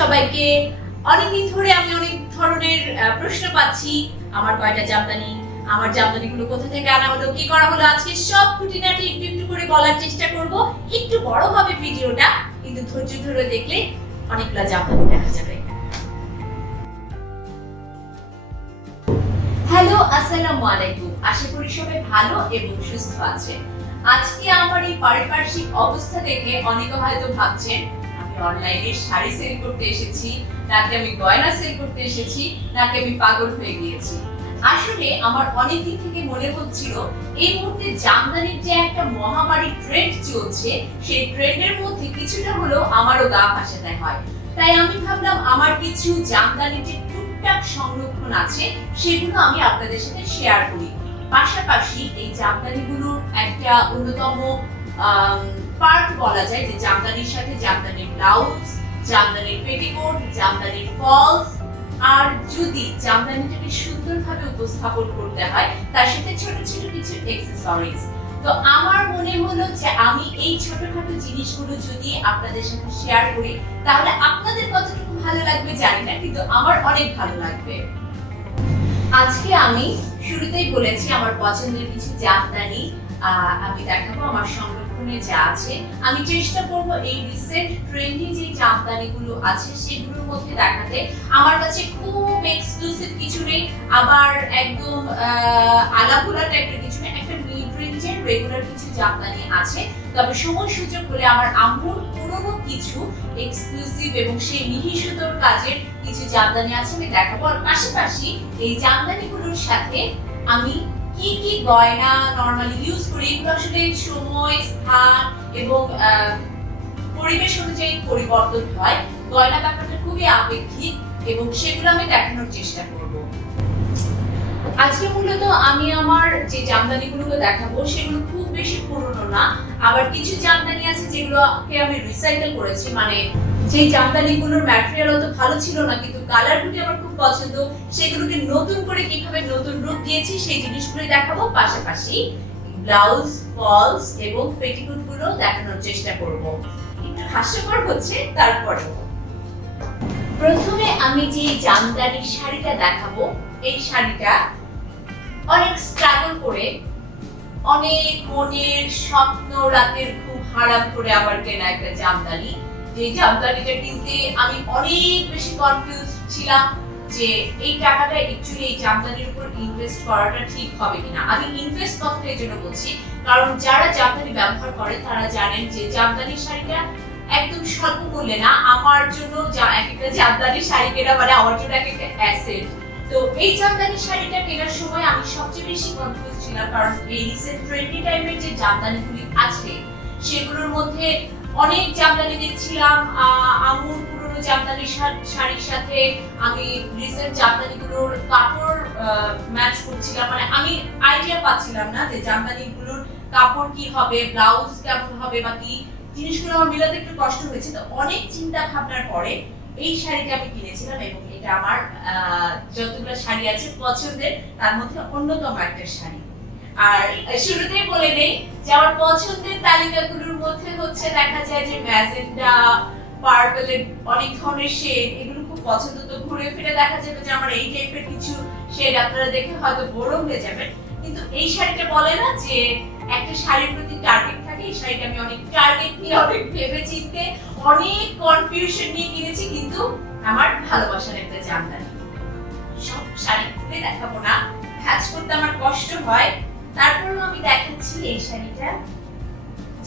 সবাইকে। অনেকদিন ধরে আমি অনেক ধরনের প্রশ্ন পাচ্ছি, আমার কয়টা জামদানি, আমার জামদানিগুলো কোথা থেকে আনা হলো, কি করা হলো, আজকে সব খুঁটিনাটি একটু একটু করে বলার চেষ্টা করব। একটু বড় হবে ভিডিওটা, কিন্তু ধৈর্য ধরে দেখলে অনেকগুলো জামদানি দেখা যাবে। হ্যালো, আসসালামু আলাইকুম। আশা করি সবাই ভালো এবং সুস্থ আছেন। আজকে আমার এই পারিপার্শ্বিক অবস্থা দেখে অনেকে হয়তো ভাবছেন আমি অনলাইনে শাড়ি সেল করতে এসেছি, নাকি আমি গয়না সেল করতে এসেছি, নাকি আমি পাগল হয়ে গিয়েছি। আসলে আমার অনেক দিন থেকে মনে হচ্ছিল এই মুহূর্তে জামদানির যে একটা মহামারী ট্রেন্ড চলছে, সেই ট্রেন্ডের মধ্যে কিছুটা হলেও আমারও গা ভাসাতে হয়। তাই আমি ভাবলাম আমার কিছু জামদানির যে টুকটাক সংরক্ষণ আছে সেগুলো আমি আপনাদের সাথে শেয়ার করি। পাশাপাশি এই জামদানিগুলোর একটা অন্যতম পার্ট বলা যায় যে জামদানির সাথে জামদানির ব্লাউজ, জামদানির পেটিকোট, জামদানির ফলস, আর যদি জামদানিটাকে সুন্দরভাবে উপস্থাপন করতে হয় তার সাথে ছোট ছোট কিছু অ্যাকসেসরিজ। তো আমার মনে হলো যে আমি এই ছোটখাটো জিনিসগুলো যদি আপনাদের সাথে শেয়ার করি তাহলে আপনাদের কতটুকু ভালো লাগবে জানি না, কিন্তু আমার অনেক ভালো লাগবে। আজকে আমি শুরুতেই বলেছি আমার পছন্দের কিছু জামদানি আমি দেখাবো আমার সংরক্ষণে যা আছে। আমি চেষ্টা করব এই রিসেন্ট ট্রেন্ডি যে জামদানিগুলো আছে সেগুলোর মধ্যে দেখাতে। আমার কাছে খুব এক্সক্লুসিভ কিছু নেই, আবার একদম আলাপুলা টাইপের কিছু নেই, একটা মিড রেঞ্জের রেগুলার কিছু জামদানি আছে। তবে সময় সুযোগ হলে আমার আম্মুর পুরনো কিছু এক্সক্লুসিভ এবং সেই মিহি সুতোর কাজের কিছু জামদানি আছে আমি দেখাবো। আর পাশাপাশি এই জামদানিগুলোর সাথে আমি কি কি গয়না নরমালি ইউজ করি, এগুলো আসলে সময়, স্থান এবং পরিবেশ অনুযায়ী পরিবর্তন হয়। গয়না ব্যাপারটা খুবই আপেক্ষিক এবং সেগুলো আমি দেখানোর চেষ্টা করব। আজকে মূলত আমি আমার যে জামদানিগুলো দেখাবো সেগুলো খুব বেশি পুরনো না, আবার কিছু জামদানি আছে যেগুলোকে আমি রিসাইকেল করেছি, মানে যে জামদানিগুলোর ম্যাটেরিয়াল অত ভালো ছিল না কিন্তু কালারগুলি আমার খুব পছন্দ, সেগুলোকে নতুন করে কিভাবে নতুন রূপ দিয়েছি সেই জিনিসগুলো দেখাবো। পাশাপাশি ব্লাউজ, ফলস এবং পেটিকোট গুলো দেখানোর চেষ্টা করব। একটু হাস্যকর হচ্ছে তারপরেও। প্রথমে আমি যে জামদানি শাড়িটা দেখাবো, এই শাড়িটা অনেক স্ট্রাগল করে, অনেক মনের স্বপ্ন রাতের খুব হারাম করে আমার কেনা একটা জামদানি। যে জামদানিটা কিনতে আমি অনেক বেশি কনফিউজ ছিলাম যে এই টাকাটা অ্যাকচুয়ালি এই জামদানির উপর ইনভেস্ট করাটা ঠিক হবে কিনা। আমি ইনভেস্ট কথাটা এই জন্য বলছি কারণ যারা জামদানি ব্যবহার করে তারা জানেন যে জামদানির শাড়িটা একদম স্বল্প মূল্যে না। আমার জন্য একটা জামদানি শাড়ি কেনা মানে আমার জন্য একটা অ্যাসেট। তো এই জামদানি শাড়িটা কেনার সময় আমি সবচেয়ে বেশি কনফিউজ ছিলাম কারণ এই রিসেন্ট ট্রেন্ডি টাইপের যে জামদানিগুলি আছে সেগুলোর মধ্যে অনেক জামদানি দেখছিলাম। আম্মুর পুরনো জামদানির শাড়ির সাথে আমি রিসেন্ট জামদানিগুলোর কাপড় ম্যাচ করছিলাম, মানে আমি আইডিয়া পাচ্ছিলাম না যে জামদানিগুলোর কাপড় কি হবে, ব্লাউজ কেমন হবে বা কি জিনিসগুলো আমার মিলাতে একটু কষ্ট হয়েছে। তো অনেক চিন্তা ভাবনার পরে এই শাড়িটা আমি কিনেছিলাম এবং এটা আমার যতগুলো শাড়ি আছে পছন্দের তার মধ্যে অন্যতম একটা শাড়ি। আর শুরুতেই বলে নেই যে আমার পছন্দের তালিকাগুলোর মধ্যে হচ্ছে দেখা যায় যে ম্যাজেন্ডা, পার্পলের অনেক ধরনের শেড, এগুলো খুব পছন্দ। তো ঘুরে ফিরে দেখা যাবে যে আমার এই টাইপের কিছু শেড আপনারা দেখে হয়তো বোরও হয়ে যাবেন, কিন্তু এই শাড়িটা বলে না যে একটা শাড়ির প্রতি টার্গেট থাকে। এই শাড়িটা আমি অনেক টার্গেট নিয়ে, অনেক ভেবে চিন্তে, অনেক কনফিউশন নিয়ে কিনেছি, কিন্তু আমার ভালোবাসার একটা জামদানি। সব শাড়ি খুলে দেখাবো না, ভাঁজ করতে আমার কষ্ট হয়, তারপরেও আমি দেখাচ্ছি এই শাড়িটা।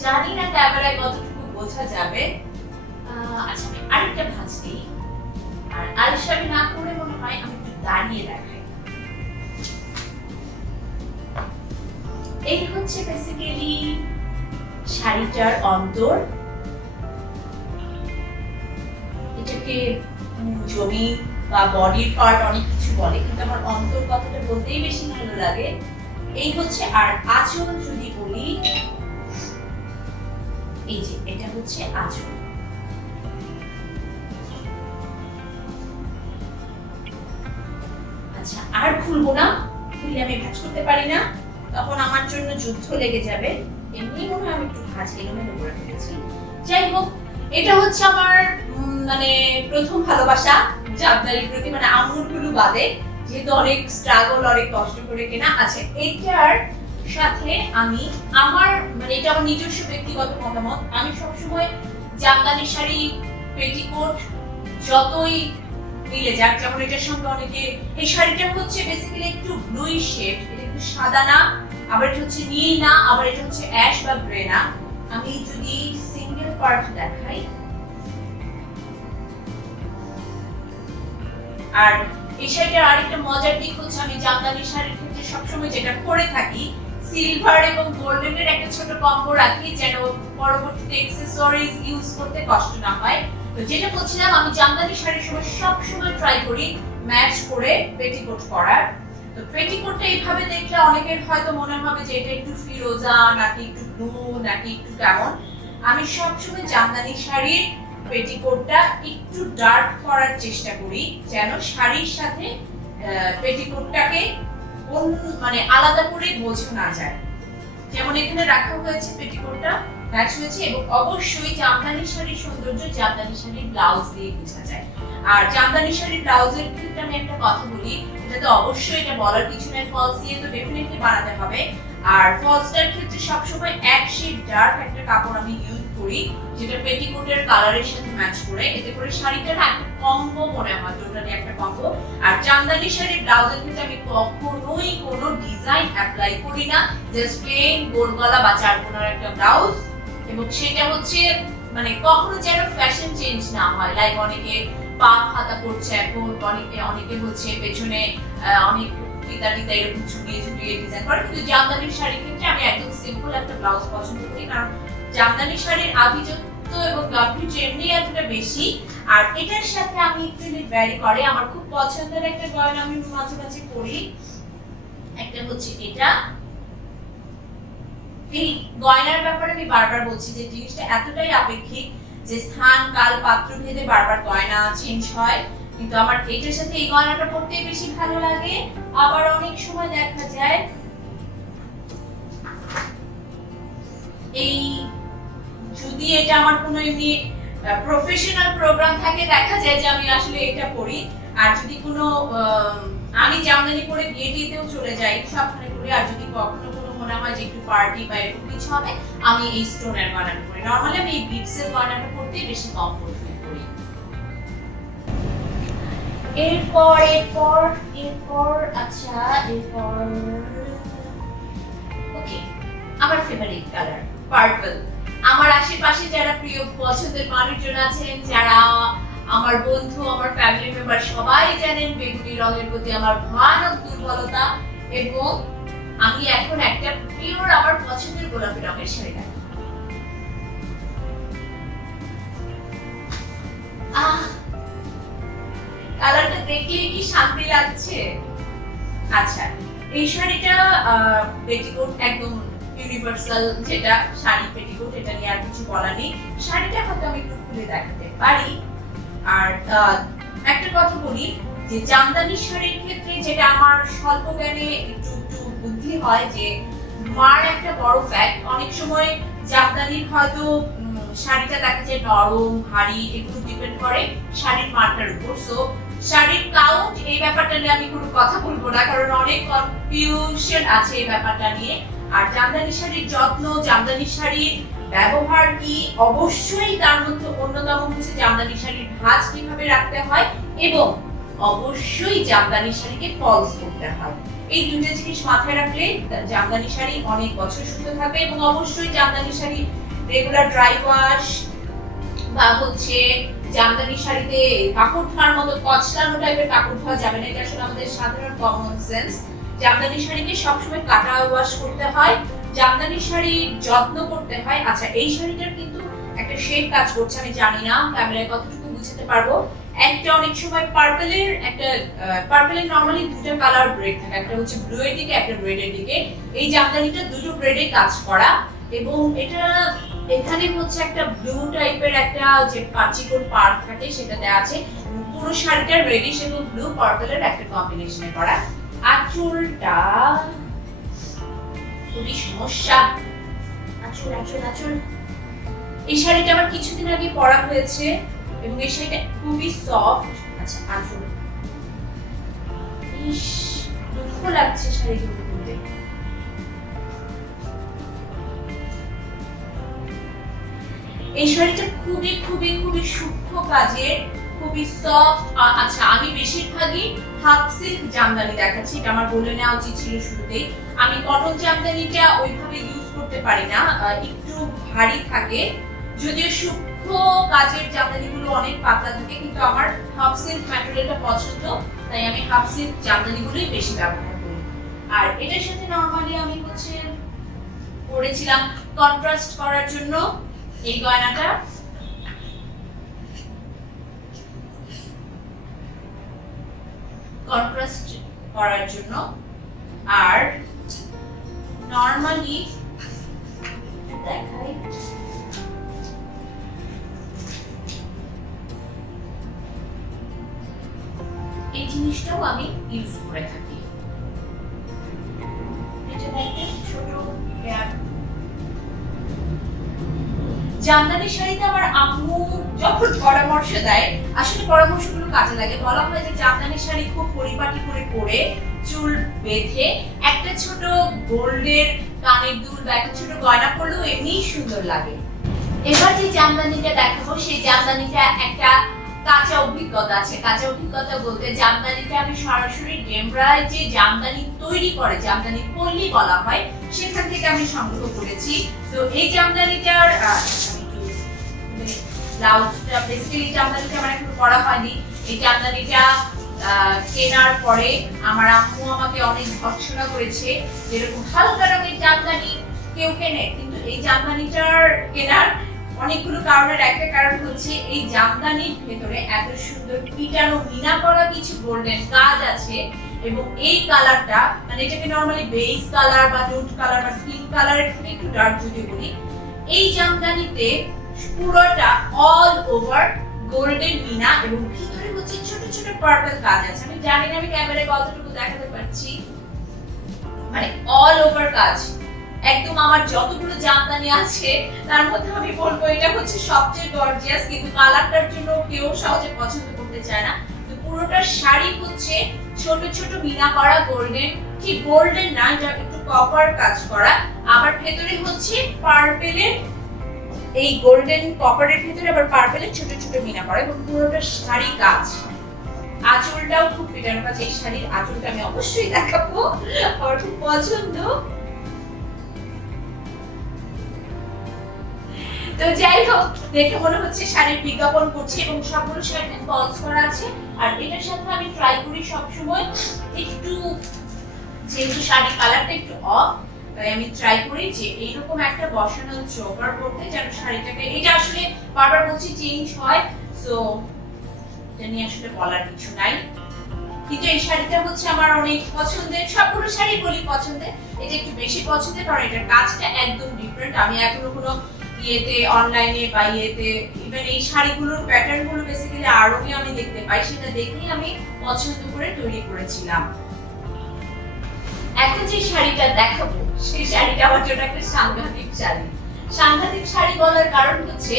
জানি না ক্যামেরায় কতটুকু বোঝা যাবে। আচ্ছা আমি আরেকটা ভাঁজ দিই, আর আলসামি না করে মনে হয় আমি একটু দাঁড়িয়ে দেখাই। এই হচ্ছে বেসিক্যালি শাড়িটার অন্তর। এটাকে জমি বা বডির পার্ট অনেক কিছু বলে, কিন্তু আমার অন্তর কথাটা বলতেই বেশি ভালো লাগে। এই হচ্ছে, আর আঁচল যদি বলি, এই যে এটা হচ্ছে আঁচল। আচ্ছা আর খুলবো না, খুললে আমি ভাঁজ করতে পারি না, তখন আমার জন্য যুদ্ধ লেগে যাবে। এমনি মনে হয় আমি একটু ভাঁজ এলোমেলো করে ফেলেছি। যাই হোক, এটা হচ্ছে আমার মানে প্রথম ভালোবাসা জামদানির প্রতি, মানে আম্মুর গুলো বাদে, যেহেতু অনেক স্ট্রাগল, অনেক কষ্ট করে কেনা। আচ্ছা, এটার সাথে আমি আমার মানে এটা আমার নিজস্ব ব্যক্তিগত মতামত, আমি সবসময় জামদানি শাড়ি পেটিকোট যতই মিলে যাক, যেমন এটার সঙ্গে অনেকে, এই শাড়িটা হচ্ছে বেসিক্যালি একটু ব্লুইশ শেড, এটা কিন্তু সাদা না, আবার এটা হচ্ছে নীল না, আবার এটা হচ্ছে অ্যাশ বা গ্রে না। আমি যদি সিঙ্গেল পার্ট দেখাই, আর এই শাড়িটার আরেকটা মজার দিক হচ্ছে আমি জামদানি শাড়ির ক্ষেত্রে সবসময় যেটা করে থাকি, সিলভার এবং গোল্ডেনের একটা ছোট কম্বো রাখি, যেন পরবর্তীতে অ্যাকসেসরিজ ইউজ করতে কষ্ট না হয়। তো যেটা বলছিলাম, আমি জামদানি শাড়ির সময় সবসময় ট্রাই করি ম্যাচ করে পেটিকোট করার। তো পেটিকোটটা এইভাবে দেখলে অনেকের হয়তো মনে হবে যে এটা একটু ফিরোজা নাকি একটু ব্লু নাকি একটু কেমন। আমি সবসময় জামদানি শাড়ির পেটিকোটটা একটু ডার্ক করার চেষ্টা করি, যেন শাড়ির সাথে পেটিকোটটাকে মানে আলাদা করে বোঝা না যায়। যেমন এখানে রাখা হয়েছে, পেটিকোটটা ম্যাচ হয়েছে, এবং অবশ্যই জামদানি শাড়ির সৌন্দর্য জামদানি শাড়ির ব্লাউজ দিয়ে বোঝা যায়। আর জামদানি শাড়ির ব্লাউজের ক্ষেত্রে আমি একটা কথা বলি, এটা তো অবশ্যই, এটা বলার কিছু নাই, ফলস দিয়ে তো ডেফিনেটলি বানাতে হবে। আর ফলসটার ক্ষেত্রে সবসময় এক শেড ডার্ক একটা কাপড় আমি ইউজ করি, যেটা পেটিকোটের কালারের সাথে ম্যাচ করে, এতে করে শাড়িটার একটা কম্বো মনে হয়, টোটালি একটা কম্বো। আর জামদানি শাড়ির ব্লাউজের ক্ষেত্রে আমি কখনোই কোনো ডিজাইন অ্যাপ্লাই করি না, জাস্ট প্লেন গোল গলা বা চার কোণার একটা ব্লাউজ, এবং সেটা হচ্ছে মানে কখনো যেন ফ্যাশন চেঞ্জ না হয়। লাইক অনেকে পাপ হাতা পড়ছে এখন, অনেকে হচ্ছে পেছনে অনেক ফিতা টিতা এরকম ঝুলিয়ে ঝুলিয়ে ডিজাইন করে, কিন্তু জামদানির শাড়ির ক্ষেত্রে আমি একদম সিম্পল একটা ব্লাউজ পছন্দ করি, কারণ জামদানি শাড়ির আভিজাত্য এবং গাম্ভীর্য এমনি এতটা বেশি। আর এটার সাথে আমি একটু ভ্যারি করে, আমার খুব পছন্দের একটা গয়না আমি মাঝে মাঝে পরি, একটা হচ্ছে এটা। এই গয়নার ব্যাপারে আমি বারবার বলছি যে জিনিসটা এতটাই আপেক্ষিক যে স্থান কাল পাত্র ভেদে বারবার গয়না চেঞ্জ হয়, কিন্তু আমার এটার সাথে এই গয়নাটা পরতেই বেশি ভালো লাগে। আবার অনেক সময় দেখা যায় এই যদি এটা আমার কোনো এমনি প্রফেশনাল প্রোগ্রাম থাকে, দেখা যায় যে আমি আসলে এটা পরি। আর যদি কোনো আমি জামদানি পরে বিয়ে টিয়েতেও চলে যাই, সবখানে পরি। আর যদি কখনো কোনো মনে হয় যে একটু পার্টি বা এরকম কিছু হবে, আমি এই স্টোনের গয়নাটা পরি। নরমালি আমি এই বিটসের গয়নাটা পরতেই বেশি কমফোর্ট ফিল করি। এরপর আচ্ছা, ওকে, আমার ফেভারিট কালার পার্পল। আমার আশেপাশে যারা প্রিয় পছন্দের মানুষজন আছেন, যারা আমার বন্ধু, আমার ফ্যামিলি মেম্বার, সবাই জানেন বেগুনি রঙের প্রতি আমার ভয়ানক দুর্বলতা, এবং আমি এখন একটা পিওর আমার পছন্দের গোলাপি রঙের শাড়ি রাখি। কালারটা দেখলে কি শান্তি লাগছে। আচ্ছা, এই শাড়িটা পেটিকোট একদম ইউনিভার্সাল, যেটা শাড়ি পেটিকোট, এটা নিয়ে আর কিছু বলার নেই। শাড়িটা হয়তো আমি একটু খুলে দেখাতে পারি। আর একটা কথা বলি যে জামদানি শাড়ির ক্ষেত্রে যেটা আমার স্বল্প জ্ঞানে একটু বুদ্ধি হয়, যে মার একটা বড় ফ্যাক্ট, অনেক সময় জামদানির হয়তো শাড়িটা দেখা যায় নরম ভারী, এগুলো ডিপেন্ড করে শাড়ির মানটার উপর। সো শাড়ির কাউন্ট এই ব্যাপারটা নিয়ে আমি কোনো কথা বলবো না, কারণ অনেক কনফিউশন আছে এই ব্যাপারটা নিয়ে। আর জামদানি শাড়ির যত্ন, জামদানি শাড়ির ব্যবহার কি, অবশ্যই তার মধ্যে অন্যতম হচ্ছে জামদানি শাড়ির ভাঁজ কিভাবে রাখতে হয়, এবং অবশ্যই জামদানি শাড়িকে ফলস করতে হয়। এই দুটো জিনিস মাথায় রাখলে জামদানি শাড়ি অনেক বছর সুস্থ থাকবে। এবং অবশ্যই Jamdani sari regular dry wash বা হচ্ছে জামদানি শাড়িতে কাপড় ধোয়ার মতো কচলানো টাইপের কাপড় ধোয়া যাবে না, এটা আসলে আমাদের সাধারণ কমন সেন্স। জামদানি শাড়িকে সবসময় কাটা ওয়াশ করতে হয়, জামদানি শাড়ির যত্ন করতে হয়। আচ্ছা, এই শাড়িটার কিন্তু একটা শেড কাজ করছে, আমি জানি না ক্যামেরায় কতটুকু বুঝতে পারবো। একটা অনেক সময় পার্পলের নরমালি দুটো কালার ব্রেড থাকে, একটা হচ্ছে ব্লু এর দিকে, একটা রেড এর দিকে। এই জামদানিটা দুটো ব্রেডে কাজ করা, এবং এটা এখানে হচ্ছে একটা ব্লু টাইপের একটা যে পাচিকোট পার্ট থাকে সেটা দেওয়া আছে। পুরো শাড়িটা রেডিশ এবং ব্লু পার্পলের একটা কম্বিনেশনে করা। আঁচলটা খুবই সমস্যা, আঁচল। এই শাড়িটা আমার কিছুদিন আগে পরা হয়েছে, এবং এই শাড়িটা খুবই সফট। আচ্ছা আঁচল, ইস দুঃখ লাগছে শাড়িগুলো পরতে। এই শাড়িটা খুবই খুবই খুবই সূক্ষ্ম কাজের, খুবই সফট। আচ্ছা আমি বেশিরভাগই হাফ সিল্ক জামদানি দেখাচ্ছি, এটা আমার বলে নেওয়া উচিত ছিল শুরুতেই। আমি কটন জামদানিটা ওইভাবে ইউজ করতে পারি না, একটু ভারী থাকে। যদিও সূক্ষ্ম কাজের জামদানিগুলো অনেক পাতলা থাকে, কিন্তু আমার হাফ সিল্ক ম্যাটেরিয়ালটা পছন্দ, তাই আমি হাফ সিল্ক জামদানিগুলোই বেশি ব্যবহার করি। আর এটার সাথে নরমালি আমি পরেছিলাম কন্ট্রাস্ট করার জন্য এই গয়নাটা। কন্ট্রাস্ট করার জন্য। আর নরমালি দেখাই, এই জিনিসটাও আমি ইউজ করে থাকি। এটা দেখেন ছোট গ্যাপ। জামদানি শাড়িতে আমার আম্মু যখন পরামর্শ দেয়, আসলে পরামর্শগুলো কাজে লাগে। বলা হয় যে জামদানি শাড়ি খুব পরিপাটি করে পরে চুল বেঁধে একটা ছোট গোল্ডের কানের দুল বা একটা ছোট গয়না পরলেও এমনিই সুন্দর লাগে। এবার যে জামদানিটা দেখাবো, সেই জামদানিটা একটা কাঁচা অভিজ্ঞতা আছে। কাঁচা অভিজ্ঞতা বলতে জামদানিটা আমি সরাসরি ডেমরায় যে জামদানি তৈরি করে, জামদানি পল্লী বলা হয়, সেখান থেকে আমি সংগ্রহ করেছি। তো এই জামদানিটার ব্লাউজটা বেসিক্যালি জামদানিটা আমার এখনো পরা হয়নি। এই জামদানিটা কেনার পরে আমার আম্মু আমাকে অনেক ভর্ৎসনা করেছে, যেরকম হালকা রঙের জামদানি কেউ কেনে, কিন্তু এই জামদানিটার কেনার অনেকগুলো কারণের একটা কারণ হচ্ছে এই জামদানির ভেতরে এত সুন্দর পিটানো মিনা করা কিছু গোল্ডেন কাজ আছে। এবং এই কালারটা, মানে এটাকে নরমালি বেজ কালার বা নুড কালার বা স্কিন কালারের থেকে একটু ডার্ক যদি বলি, এই জামদানিতে পুরোটা অল ওভার গোল্ডেন মিনা এবং ভিতরে হচ্ছে ছোট ছোট পার্পল কাজ আছে। আমি জানি না আমি ক্যামেরায় কতটুকু দেখাতে পারছি, মানে অল ওভার কাজ। একদম আমার যতগুলো জামদানি আছে তার মধ্যে আমি বলবো এটা হচ্ছে সবচেয়ে গর্জিয়াস, কিন্তু কালারটার জন্য কেউ সহজে পছন্দ করতে চায় না। তো পুরোটা শাড়ি হচ্ছে ছোট ছোট মিনা করা গোল্ডেন, ঠিক গোল্ডেন না, যা একটু কপার কাজ করা। আবার ভেতরে হচ্ছে পার্পেলের, এই গোল্ডেন কপারের ভিতরে আবার পার্পেলের ছোট ছোট মিনা করা, এবং পুরোটা শাড়ি কাজ। আঁচলটাও খুব পিটানো কাজ। এই শাড়ির আঁচলটা আমি অবশ্যই দেখাবো, আমার খুব পছন্দ। তো যাই হোক, দেখে মনে হচ্ছে শাড়ির বিজ্ঞাপন করছে এবং সবগুলো শাড়িতে ফলস করা আছে। আর এটার সাথে আমি ট্রাই করি সবসময় একটু, যেহেতু শাড়ির কালারটা একটু অফ, তাই আমি ট্রাই করি যে এইরকম একটা বসানো চোকার করতে, যেন শাড়িটাকে, এটা আসলে বারবার বলছি চেঞ্জ হয়, সো এটা নিয়ে আসলে বলার কিছু নাই। কিন্তু এই শাড়িটা হচ্ছে আমার অনেক পছন্দের, সবগুলো শাড়ি বলি পছন্দের, এটা একটু বেশি পছন্দের কারণ এটার কাজটা একদম ডিফারেন্ট। আমি এখনো কোনো ইয়েতে, অনলাইনে বা ইয়েতে, ইভেন এই শাড়িগুলোর প্যাটার্ন গুলো বেসিক্যালি আরবি আমি দেখতে পাই, সেটা দেখেই আমি পছন্দ করে তৈরি করেছিলাম। এখন যে শাড়িটা দেখাবো, সেই শাড়িটা আমার জন্য একটা সাংঘাতিক শাড়ি। সাংঘাতিক শাড়ি বলার কারণ হচ্ছে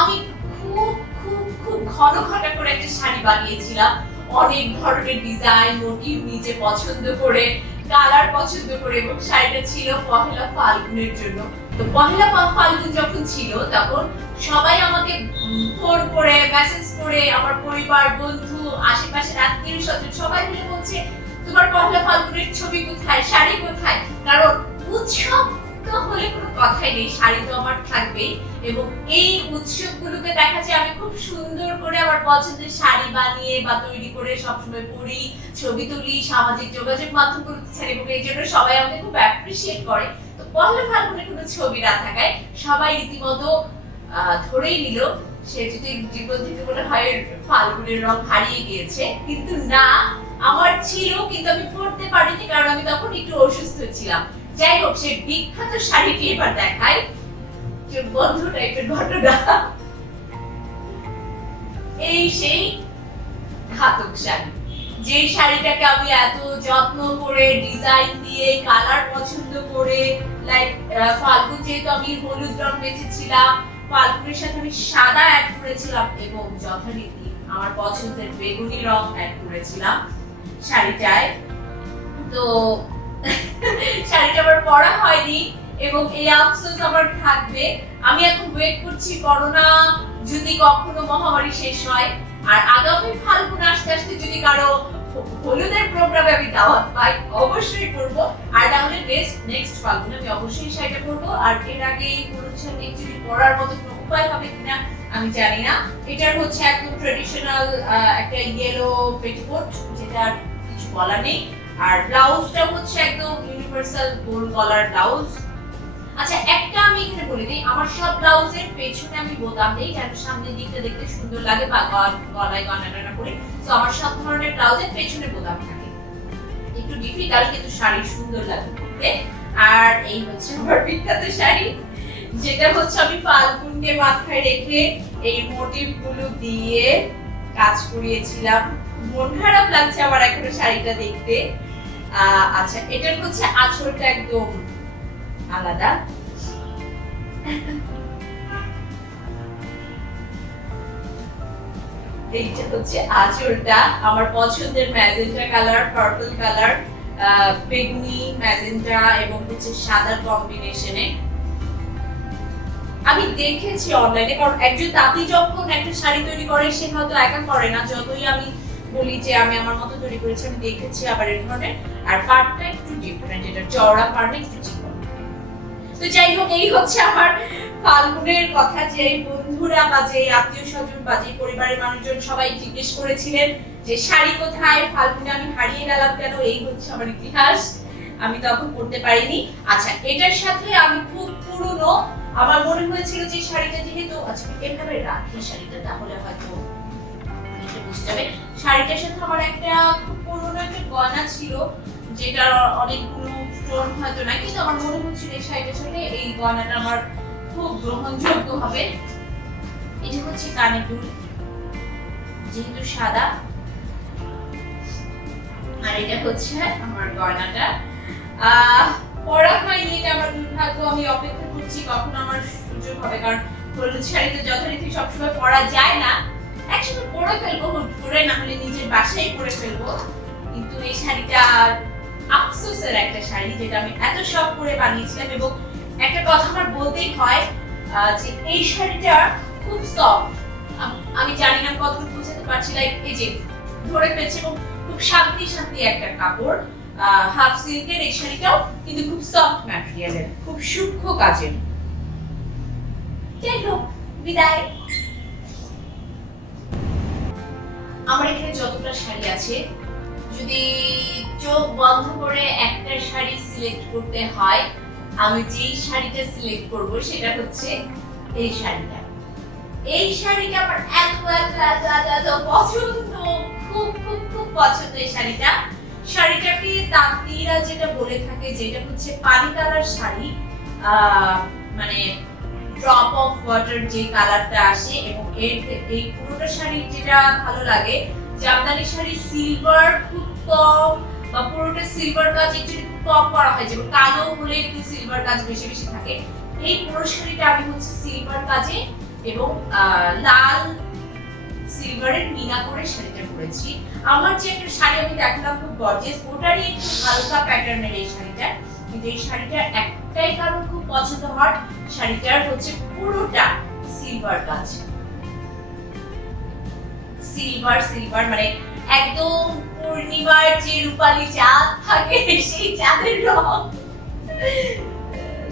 আমি খুব খুব খুব ঘন ঘটা করে একটা শাড়ি বানিয়েছিলাম, অনেক ধরনের ডিজাইন মোটিভ নিজে পছন্দ করে, কালার পছন্দ করে, এবং শাড়িটা ছিল পহেলা ফাল্গুনের জন্য। তো পহেলা ফাল্গুন যখন ছিল তখন সবাই আমাকে ফোন করে, মেসেজ করে, আমার পরিবার, বন্ধু, আশেপাশের আত্মীয় স্বজন সবাই মিলে বলছে তোমার পহেলা ফাল্গুনের ছবি কোথায়, শাড়ি কোথায়? কারণ উৎসব তো হলে কোনো কথাই নেই, শাড়ি তো আমার থাকবেই। এবং এই উৎসবগুলোকে দেখা যায় আমি খুব সুন্দর করে আমার পছন্দের শাড়ি বানিয়ে বা তৈরি করে সবসময় পরি, ছবি তুলি, সামাজিক যোগাযোগ মাধ্যমগুলোতে ছাড়ি, এবং এই জন্য সবাই আমাকে খুব অ্যাপ্রিশিয়েট করে। তো পহেলা ফাল্গুনে কোনো ছবি না থাকায় সবাই রীতিমতো ধরেই নিল সে যদি জীবন থেকে মনে হয় ফাল্গুনের রং হারিয়ে গিয়েছে, কিন্তু না, আমার ছিল, কিন্তু আমি পরতে পারিনি কারণ আমি তখন একটু অসুস্থ ছিলাম। যাই হোক, সে বিখ্যাত শাড়িটি এবার দেখাই, যে বন্ধ টাইপের ঘটনা। এই সেই ঘাতক শাড়ি, যে শাড়িটাকে আমি এত যত্ন করে, ডিজাইন দিয়ে, কালার পছন্দ করে, লাইক ফাল্গুন যেহেতু আমি হলুদ রং বেছেছিলাম, ফাল্গুনের সাথে আমি সাদা অ্যাড করেছিলাম এবং যথারীতি আমার পছন্দের বেগুনি রং অ্যাড করেছিলাম শাড়িটায়। তো শাড়িটা আবার পরা হয়নি এবং এই আফসোস আমার থাকবে। আমি এখন ওয়েট করছি করোনা যদি কখনো মহামারী শেষ হয় আর আগামী ফাল্গুন আসতে আসতে যদি কারো হলুদের প্রোগ্রামে আমি দাওয়াত পাই অবশ্যই করব। আর তাহলে নেক্সট ফাল্গুনে আমি অবশ্যই শাড়িটা পরবো। আর এর আগে এই হলুদ শাড়ি একচুয়ালি পরার মতো কোনো উপায় হবে কিনা আমি জানি না। এটার হচ্ছে একদম ট্রেডিশনাল একটা ইয়েলো পেটিকোট, যেটা কিছু বলার নেই। আর ব্লাউজটা হচ্ছে একদম ইউনিভার্সাল গোল গলার ব্লাউজ। আচ্ছা, একটা আমি এখানে বলে দিই, আমার সব ব্লাউজের পেছনে আমি বোতাম দেই যেন সামনের দিকটা দেখতে সুন্দর লাগে বা গলায় গয়না করে। তো আমার সব ধরনের ব্লাউজের পেছনে বোতাম থাকে। একটু ডিফিকাল্ট কিন্তু শাড়ি সুন্দর লাগে পরতে। আর এই হচ্ছে আমার বিখ্যাত শাড়ি, যেটা হচ্ছে আমি ফাল্গুনকে মাথায় রেখে এই মোটিভ গুলো দিয়ে কাজ করিয়েছিলাম। মন খারাপ লাগছে আমার এখনো শাড়িটা দেখতে। আচ্ছা, এটার হচ্ছে আঁচলটা একদম আলাদা। এইটা হচ্ছে আঁচলটা, আমার পছন্দের ম্যাজেন্টা কালার, পার্পল কালার, বেগুনি ম্যাজেন্টা এবং হচ্ছে সাদা কম্বিনেশনে। আমি দেখেছি অনলাইনে, কারণ একজন তাঁতি যখন একটা শাড়ি তৈরি করে সে হয়তো একা করে না, যতই আমি বলি যে আমি আমার মতো তৈরি করেছি, আমি দেখেছি আবার এই ধরনের। আর পার্টটা একটু ডিফারেন্ট, এটা চওড়া পার্ট একটু চিকন। তো যাই হোক, এই হচ্ছে আমার ফাল্গুনের কথা। যে বন্ধুরা বা যে আত্মীয় স্বজন বা যে পরিবারের মানুষজন সবাই জিজ্ঞেস করেছিলেন যে শাড়ি কোথায়, ফাল্গুনে আমি হারিয়ে গেলাম কেন, এই হচ্ছে আমার ইতিহাস। আমি তখন পড়তে পারিনি। আচ্ছা, এটার সাথে আমি খুব পুরনো, আমার মনে হয়েছিল যে শাড়িটা যেহেতু আজকে এভাবে রাখি শাড়িটা, তাহলে হয়তো বুঝতে যাবে। শাড়িটার সাথে আমার একটা খুব পুরনো একটা গয়না ছিল, যেটার অনেকগুলো স্টোন হয়তো না, কিন্তু আমার মনে হচ্ছিল এই শাড়িটার সাথে এই গয়নাটা আমার খুব গ্রহণযোগ্য হবে। এটা হচ্ছে কানের দুল, যেহেতু সাদা। আর এটা হচ্ছে আমার গয়নাটা। পরা হয়নি, এটা আমার দুর্ভাগ্য। আমি অপেক্ষা করছি কখন আমার সুযোগ হবে, কারণ হলুদ শাড়ি তো যথারীতি সবসময় পরা যায় না। একসময় পরে ফেলবো হুট করে, না হলে নিজের বাসায় পরে ফেলবো। কিন্তু এই শাড়িটা আফসোসের একটা শাড়ি, যেটা আমি এত শখ করে বানিয়েছিলাম। এবং একটা কথা আমার বলতেই হয় যে এই শাড়িটা খুব সফট। আমি জানি না কতটুকু বুঝতে পারছি, লাইক এই যে ধরে ফেলছে এবং খুব শান্তি শান্তি একটা কাপড়। হাফ সিল্কের এই শাড়িটাও কিন্তু খুব সফট ম্যাটেরিয়ালের, খুব সূক্ষ্ম কাজের। যাই হোক, বিদায়। আমার এখানে যতটা শাড়ি আছে, যদি চোখ বন্ধ করে একটা শাড়ি সিলেক্ট করতে হয়, আমি যেই শাড়িটা সিলেক্ট করব সেটা হচ্ছে এই শাড়িটা। এই শাড়িটা আমার এত এত এত এত এত পছন্দ, খুব খুব খুব পছন্দ এই শাড়িটা। শাড়িটাকে তাঁতিরা যেটা বলে থাকে, যেটা হচ্ছে পানি কালার শাড়ি, মানে ড্রপ অফ ওয়াটার যে কালারটা আসে। এবং এই পুরোটা শাড়ি যেটা ভালো লাগে, জামদানি শাড়ি সিলভার খুব কম, বা পুরোটা সিলভার কাজ একটু কম করা হয়, যেমন কালো হলে একটু সিলভার কাজ বেশি বেশি থাকে। এই পুরো শাড়িটা আমি হচ্ছে সিলভার কাজে এবং লাল সিলভারের মিনা করে শাড়িটা পরেছি। আমার যে একটা শাড়ি আমি দেখালাম খুব গর্জিয়াস, ওটারই একটু হালকা প্যাটার্নের এই শাড়িটা। কিন্তু এই শাড়িটার একটাই কারণ খুব পছন্দ হওয়ার, শাড়িটার হচ্ছে পুরোটা সিলভার কাজ। সিলভার সিলভার মানে একদম পূর্ণিমার যে রূপালী চাঁদ থাকে সেই চাঁদের রং,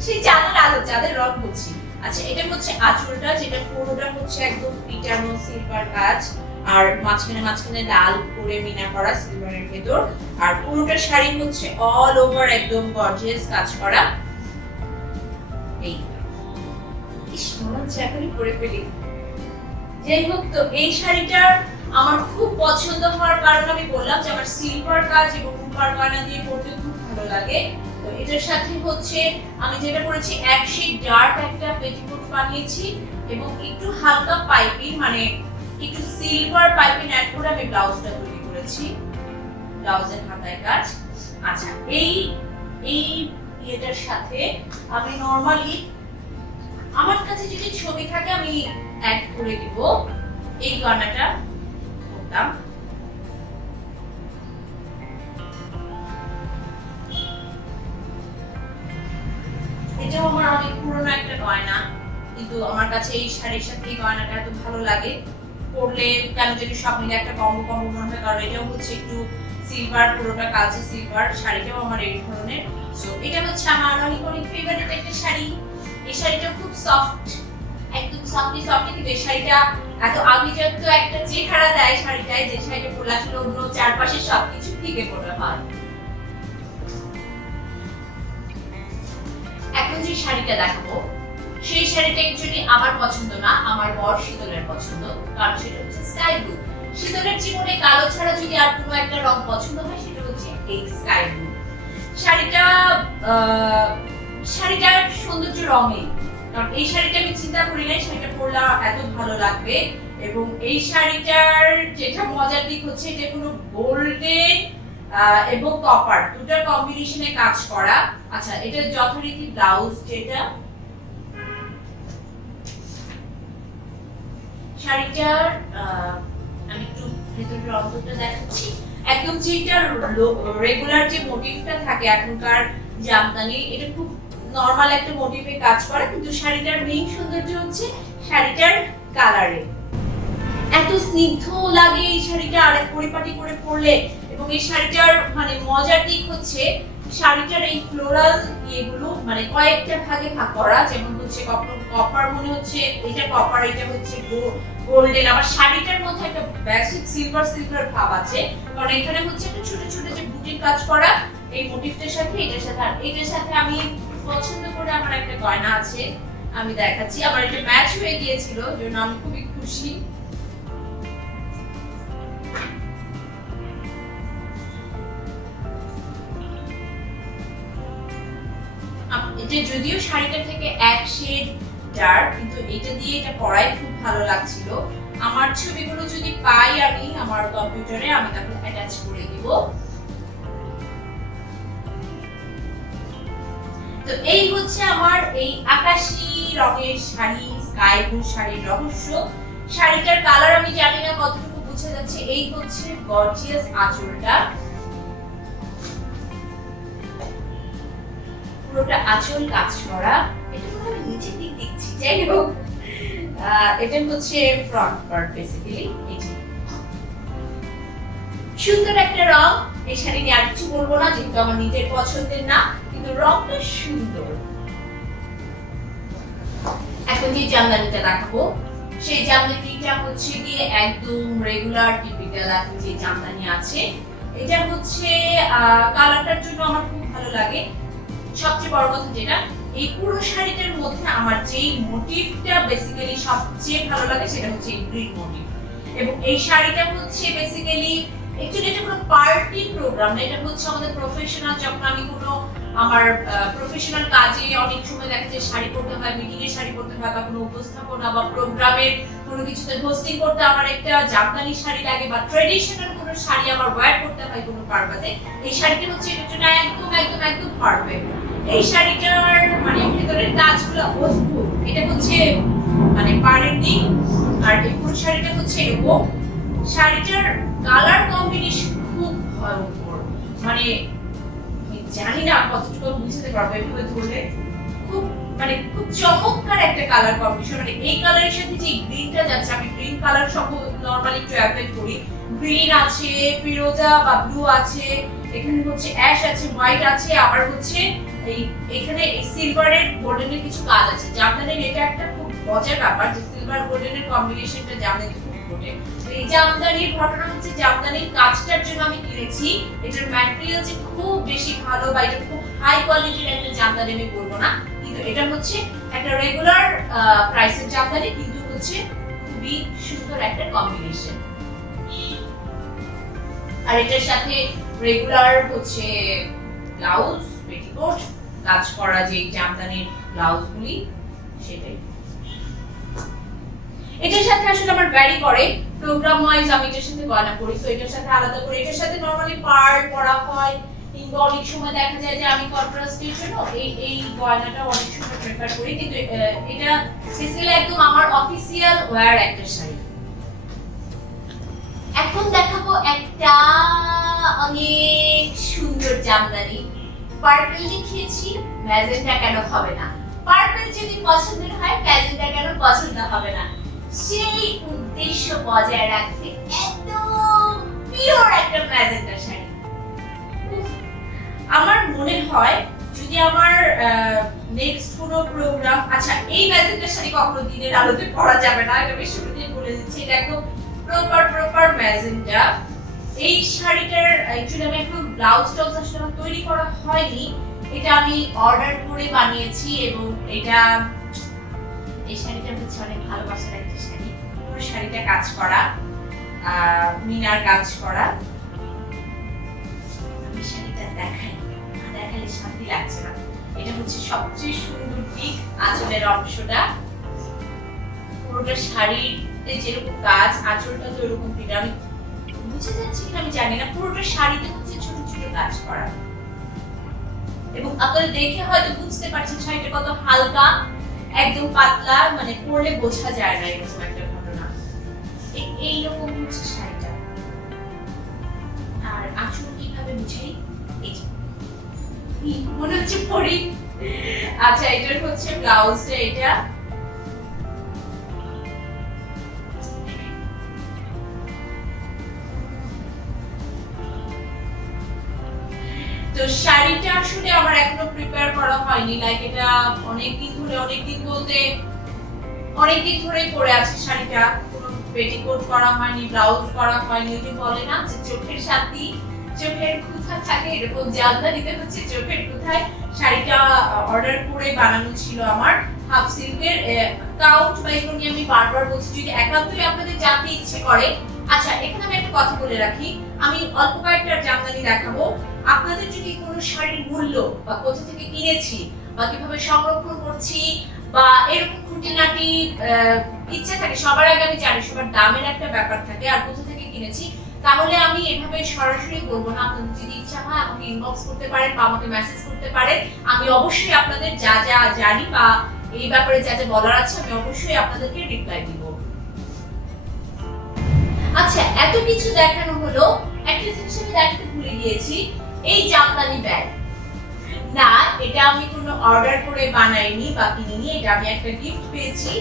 সেই চাঁদের আলো, চাঁদের রং বলছি। আচ্ছা, এটা হচ্ছে আঁচলটা, যেটা পুরোটা হচ্ছে একদম পিটানো সিলভার কাজ, আর মাঝখানে মাঝখানে লাল করে মিনা করা সিলভারের ভেতর। আর পুরোটা শাড়ি হচ্ছে অল ওভার একদম গর্জিয়াস কাজ করা। এই মনে হচ্ছে এখনই পরে ফেলি। যাই হোক, তো এই শাড়িটার আমার খুব পছন্দ হওয়ার কারণ আমি বললাম যে আমার সিলভার কাজ এবং রূপার গয়না দিয়ে পরতে খুব ভালো লাগে। তো এটার সাথে হচ্ছে আমি যেটা করেছি, এক শেড ডার্ক একটা পেটিকোট বানিয়েছি এবং একটু হালকা পাইপিং, মানে একটু সিলভার পাইপিং অ্যাড করে আমি ব্লাউজটা তৈরি করেছি, ব্লাউজের হাতায় কাজ। আচ্ছা, এই এটার সাথে আমি নরমালি আমার কাছে যদি ছবি থাকে আমি অ্যাড করে দিব। এই গয়নাটা করতাম। এটাও আমার অনেক পুরনো একটা গয়না, কিন্তু আমার কাছে এই শাড়ির সাথে এই গয়নাটা এত ভালো লাগে, পরলে কেন যদি সব মিলে একটা কম্বো কম্বো মনে হয়। কারণ এটাও হচ্ছে একটু সিলভার, পুরোটা কালচে সিলভার, শাড়িটাও আমার এই ধরনের। সো এটা হচ্ছে আমার অনেক অনেক ফেভারিট একটা শাড়ি। এই শাড়িটা খুব সফট, একদম সফটি সফটি, কিন্তু এই শাড়িটা এত আভিজাত্য একটা চেহারা দেয় শাড়িটায়, যে শাড়িটা পরলে আসলে অন্য চারপাশে সবকিছু ফিকে পড়ে হয়। এখন যে শাড়িটা দেখাবো সেই শাড়িটা অ্যাকচুয়ালি আমার পছন্দ না, আমার বর শীতলের পছন্দ, কারণ সেটা হচ্ছে স্কাই ব্লু। শীতলের জীবনে কালো ছাড়া যদি আর কোনো একটা রং পছন্দ হয় সেটা হচ্ছে এই স্কাই ব্লু। শাড়িটার সৌন্দর্য রঙে, কারণ এই শাড়িটা আমি চিন্তা করি নাই শাড়িটা পরলে এত ভালো লাগবে। এবং এই শাড়িটার যেটা মজার দিক হচ্ছে এটা কোনো গোল্ডেন এবং কপার দুটার কম্বিনেশনে কাজ করা। আচ্ছা, এটা যথারীতি ব্লাউজ, যেটা শাড়িটার আমি একটু ভেতরের অন্তরটা দেখাচ্ছি। একদম যেটা রেগুলার যে মোটিভটা থাকে এখনকার জামদানি, এটা খুব নরমাল একটা মোটিভে কাজ করে, কিন্তু শাড়িটার মেইন সৌন্দর্য হচ্ছে শাড়িটার কালারে। এত স্নিগ্ধ লাগে এই শাড়িটা আর পরিপাটি করে পরলে। এবং এই শাড়িটার মানে মজার দিক হচ্ছে শাড়িটার এই ফ্লোরাল এগুলো মানে কয়েকটা ভাগে ভাগ করা, যেমন হচ্ছে কপার মনে হচ্ছে এটা কপার, এটা হচ্ছে গোল্ডেন, আবার শাড়িটার মধ্যে একটা বেসিক সিলভার সিলভার ভাব আছে, কারণ এখানে হচ্ছে একটা ছোট ছোট যে বুটির কাজ করা এই মোটিভটার সাথে এটার সাথে। আর এটার সাথে আমি পছন্দ করে আমার একটা গয়না আছে, আমি দেখাচ্ছি। আমার এটা ম্যাচ হয়ে গিয়েছিল, জন্য আমি খুবই খুশি। এটা যদিও শাড়িটা থেকে এক শেড ডার্ক, কিন্তু এটা দিয়ে এটা পরাই খুব ভালো লাগছিল। আমার ছবিগুলো যদি পাই আমি আমার কম্পিউটারে, আমি তাকে অ্যাটাচ করে দিব। তো এই হচ্ছে আমার এই আকাশী রঙের শাড়ি, স্কাই ব্লু শাড়ির রহস্য। শাড়িটার কালার আমি জানি না কতটুকু বুঝে যাচ্ছে। এই হচ্ছে গর্জিয়াস আঁচলটা, পুরোটা আঁচল কাজ করা। এটা তো আমি নিচের দিক দেখছি, যাই হোক এটা হচ্ছে ফ্রন্ট পার্ট বেসিক্যালি। এই সুন্দর একটা রং। এই শাড়ি নিয়ে আর কিছু বলবো না, যেহেতু আমার নিজের পছন্দের না, কিন্তু রংটা সুন্দর। এখন যে জামদানিটা দেখাবো সেই জামদানিটা হচ্ছে গিয়ে একদম রেগুলার টিপিক্যাল এখন যে জামদানি আছে। এটা হচ্ছে কালারটার জন্য আমার খুব ভালো লাগে। সবচেয়ে বড় কথা যেটা, এই পুরো শাড়িটার মধ্যে আমার যেই মোটিভটা বেসিক্যালি সবচেয়ে ভালো লাগে সেটা হচ্ছে এই গ্রিন মোটিভ। এবং এই শাড়িটা হচ্ছে বেসিক্যালি অ্যাকচুয়ালি এটা কোনো পার্টি প্রোগ্রাম না, এটা হচ্ছে আমাদের প্রফেশনাল। যখন আমি কোনো আমার প্রফেশনাল কাজে অনেক সময় দেখা যায় শাড়ি পরতে হয়, মিটিং এর শাড়ি পরতে হয়, বা কোনো উপস্থাপনা বা প্রোগ্রামের কোনো কিছুতে হোস্টিং করতে আমার একটা জামদানি শাড়ি লাগে, বা ট্রেডিশনাল কোনো শাড়ি আমার ওয়্যার করতে হয় কোনো পারপাসে। এই শাড়িটা হচ্ছে এটার জন্য একদম একদম একদম পারফেক্ট। এই শাড়িটার মানে ভেতরের কাজগুলো অদ্ভুত। এটা হচ্ছে মানে পাড়ের দিক, আর এই পুরো শাড়িটা হচ্ছে এরকম। শাড়িটার কালার কম্বিনেশন খুব ভয়ঙ্কর, মানে জানি না কতটুকু বুঝতে পারবো এভাবে ধরলে। খুব মানে খুব চমৎকার একটা কালার কম্বিনেশন। মানে এই কালারের সাথে যে গ্রিনটা যাচ্ছে, আমি গ্রিন কালার সব নরমালি একটু অ্যাভয়েড করি। গ্রিন আছে, ফিরোজা বা ব্লু আছে, এখানে হচ্ছে অ্যাশ আছে, হোয়াইট আছে, আবার হচ্ছে এখানে এই সিলভারের গোল্ডেনের কিছু কাজ আছে। জামদানির এটা একটা খুব মজার ব্যাপার যে সিলভার গোল্ডেনের কম্বিনেশনটা জামদানি খুব ফোটে। এই জামদানির ঘটনা হচ্ছে জামদানির কাজটার জন্য আমি কিনেছি, এটার ম্যাটেরিয়াল যে খুব বেশি ভালো বা এটা খুব হাই কোয়ালিটির একটা জামদানি আমি বলবো না, কিন্তু এটা হচ্ছে একটা রেগুলার প্রাইসের জামদানি, কিন্তু হচ্ছে খুবই সুন্দর একটা কম্বিনেশন। আর এটার সাথে রেগুলার হচ্ছে ব্লাউজ, পেটিকোট কাজ করা যে জামদানির ব্লাউজগুলি, সেটাই। এটার সাথে আসলে আমার ভ্যারি করে প্রোগ্রাম ওয়াইজ, আমি এটার সাথে গয়না পরি, সো এটার সাথে আলাদা করে, এটার সাথে নরমালি পার্ল পরা হয়, কিন্তু অনেক সময় দেখা যায় যে আমি কন্ট্রাস্টের জন্য এই গয়নাটা অনেক সময় প্রেফার করি, কিন্তু এটা স্পেশালি একদম আমার অফিসিয়াল ওয়্যার একটা শাড়ি। এখন দেখাবো একটা অনেক সুন্দর জামদানি। পার্পল দেখিয়েছি, ম্যাজেন্টা কেন হবে না? পার্পল যদি পছন্দের হয়, ম্যাজেন্টা কেন পছন্দ হবে না? সেই উদ্দেশ্য বজায় রাখতে একদম পিওর একটা ম্যাজেন্টা শাড়ি। আমার মনে হয় যদি আমার নেক্সট কোনো প্রোগ্রাম, আচ্ছা এই ম্যাজেন্টা শাড়ি কখনো দিনের আলোতে পরা যাবে না, এটা আমি শুরুতেই বলে দিচ্ছি। এটা একদম প্রপার ম্যাজেন্টা। এই শাড়িটার অ্যাকচুয়ালি আমি এখন ব্লাউজ টাউজ আসলে তৈরি করা হয়নি, এটা আমি অর্ডার করে বানিয়েছি। এবং এটা এই শাড়িটা হচ্ছে অনেক ভালোবাসার একটা শাড়ি। পুরো শাড়িটা কাজ করা, মিনার কাজ করা। আমি শাড়িটা দেখালে শান্তি লাগছে না। এটা হচ্ছে সবচেয়ে সুন্দর দিক, আঁচলের অংশটা। পুরোটা শাড়িতে যেরকম কাজ, আঁচলটা তো এরকম ফিটা। আমি বুঝে যাচ্ছি কিনা আমি জানি না, পুরোটা শাড়িতে হচ্ছে ছোট ছোট কাজ করা। এবং আপনারা দেখে হয়তো বুঝতে পারছেন শাড়িটা কত হালকা, একদম পাতলা, মানে পরলে বোঝা যায় না এরকম একটা ঘটনা। এইরকম হচ্ছে শাড়িটা। আর আঁচল কিভাবে বুঝাই, এই মনে হচ্ছে পরি। আচ্ছা এটার হচ্ছে ব্লাউজটা, এটা তো শাড়িটা আসলে আমার এখনো প্রিপেয়ার করা হয়নি। লাইক এটা অনেকদিন বলতে অনেকদিন ধরেই পরে আছে শাড়িটা। কোনো পেটিকোট করা হয়নি, ব্লাউজ করা হয়নি। ওই যে বলে না যে চোখের শান্তি চোখের কোথা থাকে, এরকম জামদানিতে হচ্ছে চোখের কোথায়। শাড়িটা অর্ডার করে বানানো ছিল আমার, হাফ সিল্কের। কাউন্ট বা এগুলো নিয়ে আমি বারবার বলছি, যদি একান্তই আপনাদের জানতে ইচ্ছে করে। আচ্ছা এখানে আমি একটা কথা বলে রাখি, আমি অল্প কয়েকটা জামদানি দেখাবো। আপনাদের যদি কোনো শাড়ির মূল্য বা কোথা থেকে কিনেছি বা কিভাবে সংরক্ষণ করছি বা এরকম খুঁটিনাটি ইচ্ছে থাকে, সবার আগে আমি জানি সবার দামের একটা ব্যাপার থাকে আর কোথা থেকে কিনেছি, তাহলে আমি এভাবে সরাসরি বলবো না। আপনাদের যদি ইচ্ছা হয় আমাকে ইনবক্স করতে পারেন বা আমাকে মেসেজ করতে পারেন। আমি অবশ্যই আপনাদের যা যা জানি বা এই ব্যাপারে যা যা বলার আছে আমি অবশ্যই আপনাদেরকে রিপ্লাই দিব। আচ্ছা এত কিছু দেখানো হলো, একটা জিনিস আমি দেখাতে ভুলে গিয়েছি, এই জামদানি ব্যাগ। না, এটা আমি কোনো অর্ডার করে বানাইনি বা কিনিনি, এটা আমি একটা গিফট পেয়েছি।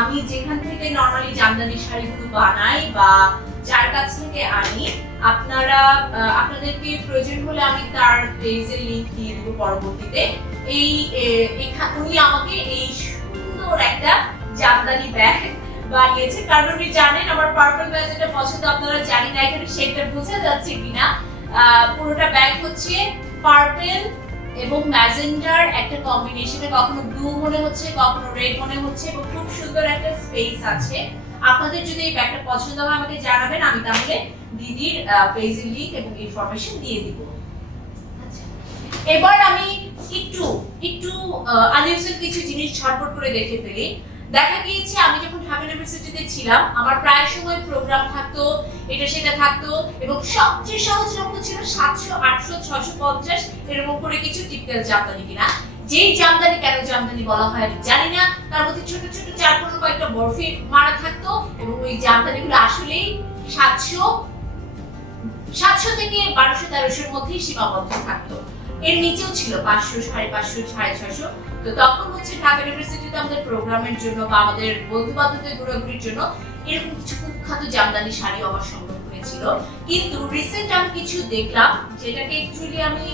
আমি যেখান থেকে নরমালি জামদানি শাড়িগুলো বানাই বা যার কাছ থেকে আনি, আপনাদেরকে প্রয়োজন হলে আমি তার পেজের লিংক দিয়ে দেব পরবর্তীতে। উনি আমাকে এই সুন্দর একটা জামদানি ব্যাগ বানিয়েছে, কারণ উনি জানেন আমার পার্পল ব্যাগটা পছন্দ। আপনারা জানি না এখানে শেডটা বোঝা যাচ্ছে কিনা। পুরোটা ব্যাগ হচ্ছে পার্পল এবং ম্যাজেন্টার একটা কম্বিনেশনে, কখনো ব্লু মনে হচ্ছে, কখনো রেড মনে হচ্ছে, এবং খুব সুন্দর একটা স্পেস আছে। আপনাদের যদি এই ব্যাগটা পছন্দ হয় আমাকে জানাবেন, আমি তাহলে দিদির পেজের লিংক এবং ইনফরমেশন দিয়ে দিব। আচ্ছা এবার আমি একটু আনইউজুয়াল কিছু জিনিস ঝটপট করে দেখে ফেলি। দেখা গিয়েছে আমি যখন ঢাকা ইউনিভার্সিটিতে ছিলাম, আমার প্রায় সময় প্রোগ্রাম থাকতো, এটা সেটা থাকতো, এবং সবচেয়ে সহজ লক্ষ্য ছিল 700, 800, 650 এরকম করে কিছু টিপিক্যাল জামদানি কিনা। যেই জামদানি কেন জামদানি বলা হয় আমি জানি না, তার মধ্যে ছোট ছোট 4-5 কয়েকটা বরফি মারা থাকতো, এবং ওই জামদানিগুলো আসলেই 700 থেকে 1200-1300 মধ্যেই সীমাবদ্ধ থাকতো। এর নিচেও ছিল 500, 550, 650। তো তখন হচ্ছে ঢাকা ইউনিভার্সিটিতে আমাদের প্রোগ্রামের জন্য বা আমাদের বন্ধু বান্ধবদের ঘোরাঘুরির জন্য এরকম কিছু কুখ্যাত জামদানি শাড়ি আমার সংগ্রহ করেছিল। কিন্তু রিসেন্ট আমি কিছু দেখলাম, যেটাকে অ্যাকচুয়ালি আমি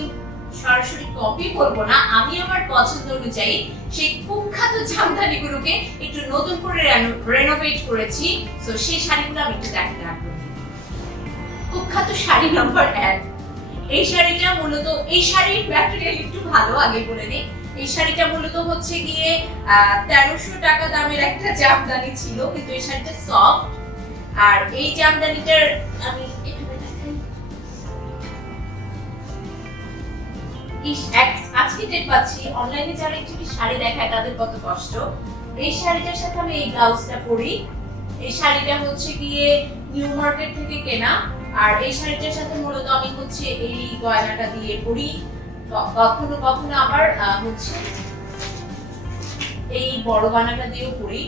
সরাসরি কপি করব না, আমি আমার পছন্দ অনুযায়ী সেই কুখ্যাত জামদানিগুলোকে একটু নতুন করে রেনোভেট করেছি। সো সেই শাড়িগুলো আমি একটু দেখাতে আগ্রহী। কুখ্যাত শাড়ি নাম্বার 1। এই শাড়িটা মূলত, এই শাড়ির ম্যাটেরিয়াল একটু ভালো, আগে বলে দিই। এই শাড়িটা মূলত হচ্ছে গিয়ে 1300 টাকা দামের একটা জামদানি ছিল, কিন্তু এই শাড়িটা সফট। আর এই জামদানিটার আমি এখানে দেখাই, আজকে ডেট পাচ্ছি, অনলাইনে যারা একটু শাড়ি দেখায় তাদের কত কষ্ট। এই শাড়িটার সাথে আমি এই ব্লাউজটা পরি। এই শাড়িটা হচ্ছে গিয়ে নিউ মার্কেট থেকে কেনা। আর এই শাড়িটার সাথে মূলত আমি হচ্ছে এই গয়নাটা দিয়ে পরি, কখনো কখনো আবার হচ্ছে এই বড় গয়নাটা দিয়েও পরি।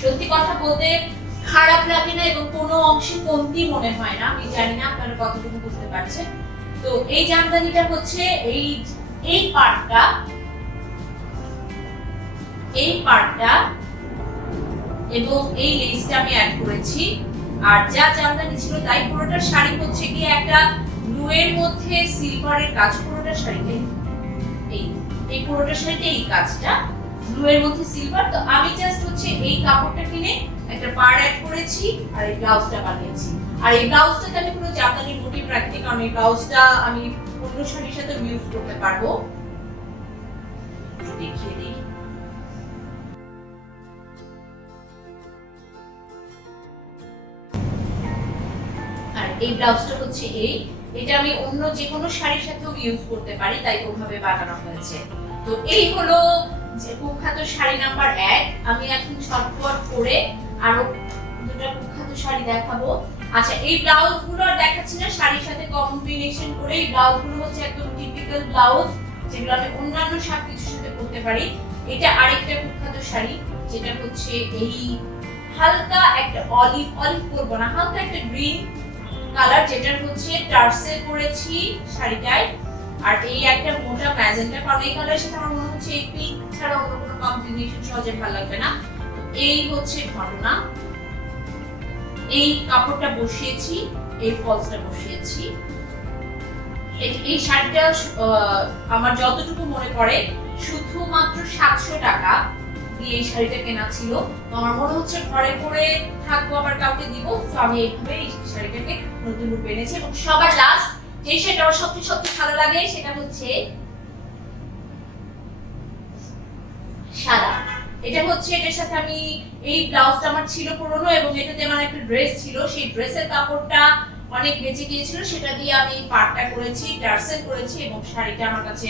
সত্যি কথা বলতে খারাপ লাগে না এবং কোনো অংশে কমতি মনে হয় না। আমি জানি না আপনারা কতটুকু বুঝতে পারছেন। তো এই জামদানিটা হচ্ছে এই পার্টটা এবং এই লেসটা আমি অ্যাড করেছি। আর যা জামদানি ছিল তাই পুরোটা শাড়ি হচ্ছে কি একটা ব্লু এর মধ্যে সিলভারের কাজ, পুরোটা শাড়িতে এই পুরোটা শাড়িতে এই কাজটা ব্লু এর মধ্যে সিলভার। তো আমি জাস্ট হচ্ছে এই কাপড়টা কিনে একটা পাড় অ্যাড করেছি আর এই ব্লাউজটা বানিয়েছি। আর এই ব্লাউজটাতে আমি কোনো জামদানি মোটিভ রাখিনি, কারণ এই ব্লাউজটা আমি অন্য শাড়ির সাথে ইউজ করতে পারবো। দেখিয়ে দিই। আর এই ব্লাউজটা হচ্ছে এটা আমি অন্য যে কোনো শাড়ির সাথেও ইউজ করতে পারি, তাই ওভাবে বানানো হয়েছে। তো এই হলো যে কুখ্যাত শাড়ি নাম্বার 1। আমি এখন শর্টকাট করে আরো দুটো কুখ্যাত শাড়ি দেখাবো। আচ্ছা, এই ব্লাউজগুলো আর দেখাচ্ছি না, শাড়ির সাথে কম্বিনেশন করে এই ব্লাউজগুলো হচ্ছে একদম টিপিক্যাল ব্লাউজ, যেগুলো আমি অন্যান্য সবকিছুর সাথে করতে পারি। এটা আরেকটা কুখ্যাত শাড়ি, যেটা হচ্ছে এই হালকা একটা অলিভ করব না, হালকা একটা গ্রিন কালার, যেটার হচ্ছে টার্সেল করেছি শাড়িটায়। আর এই একটা মোটা ম্যাজেন্টা, কারণ এই কালারের সাথে আমার মনে হচ্ছে এই পিঙ্ক ছাড়া অন্য কোনো কম্বিনেশন সহজে ভালো লাগবে না। তো এই হচ্ছে ঘটনা। এই কাপড়টা বসিয়েছি, এই ফলসটা বসিয়েছি। এই শাড়িটা আমার যতটুকু মনে পড়ে শুধুমাত্র 700 টাকা দিয়ে এই শাড়িটা কেনা ছিল। তো আমার মনে হচ্ছে ঘরে পরে থাকবো, আবার কাউকে দিব, তো আমি এইভাবে এই শাড়িটাকে নতুন রূপে এনেছি। এবং সবার লাস্ট যে শাড়িটা আমার সবচেয়ে ভালো লাগে সেটা হচ্ছে সাদা। এটা হচ্ছে, এটার সাথে আমি এই ব্লাউজটা আমার ছিল পুরনো এবং এটাতে আমার একটা ড্রেস ছিল, সেই ড্রেসের কাপড়টা অনেক বেঁচে গিয়েছিল, সেটা দিয়ে আমি পাড়টা করেছি, টার্সেল করেছি এবং শাড়িটা আমার কাছে,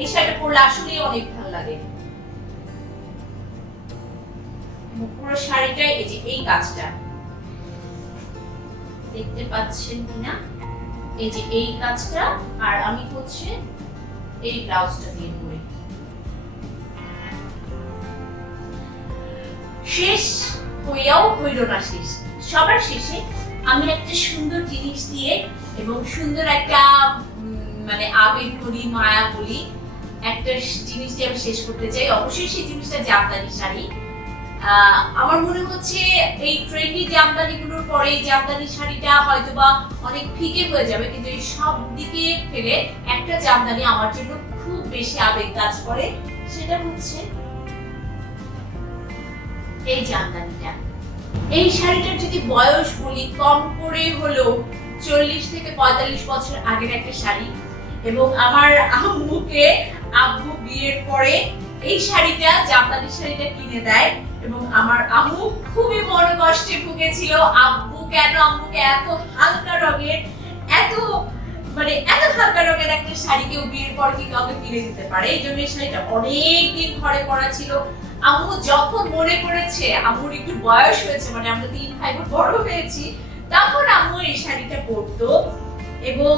এই শাড়িটা পরলে আসলেই অনেক ভালো লাগে। পুরো শাড়িটাই এই যে এই কাজটা দেখতে পাচ্ছেন কিনা, এই যে এই কাজটা, আর আমি হচ্ছে এই ব্লাউজটা দিয়ে পরি। শেষ হইয়াও হইল না শেষ। সবার শেষে আমি একটা সুন্দর জিনিস দিয়ে এবং সুন্দর একটা মানে আবেগ বলি, মায়া বলি, একটা জিনিস দিয়ে আমি শেষ করতে চাই। অবশ্যই সেই জিনিসটা জামদানি শাড়ি। আমার মনে হচ্ছে এই ট্রেন্ডি জামদানিগুলোর পরে এই জামদানি শাড়িটা হয়তোবা অনেক ফিকে হয়ে যাবে, কিন্তু এই সব দিকে ফেলে একটা জামদানি আমার জন্য খুব বেশি আবেগ কাজ করে, সেটা হচ্ছে এই জামদানিটা। এই শাড়িটার যদি বয়স বলি, কম করে হলেও 40 থেকে 45 বছর আগের একটা শাড়ি। এবং আমার আব্বু বিয়ের পরে এই শাড়িটা, জামদানি শাড়িটা কিনে দেয় এবং আমার আম্মু খুবই বড় কষ্টে ভুগেছিল। আম্মুকে এত হালকা রঙের, এত হালকা রঙের একটা শাড়ি কেউ বিয়ের পর কি কাউকে কিনে দিতে পারে? এই জন্য এই শাড়িটা অনেকদিন ঘরে পরা ছিল। আম্মু যখন মনে করেছে আম্মুর একটু বয়স হয়েছে, মানে আমরা 3 ভাই বোন বড় হয়েছি, তখন আম্মু এই শাড়িটা পরতো। এবং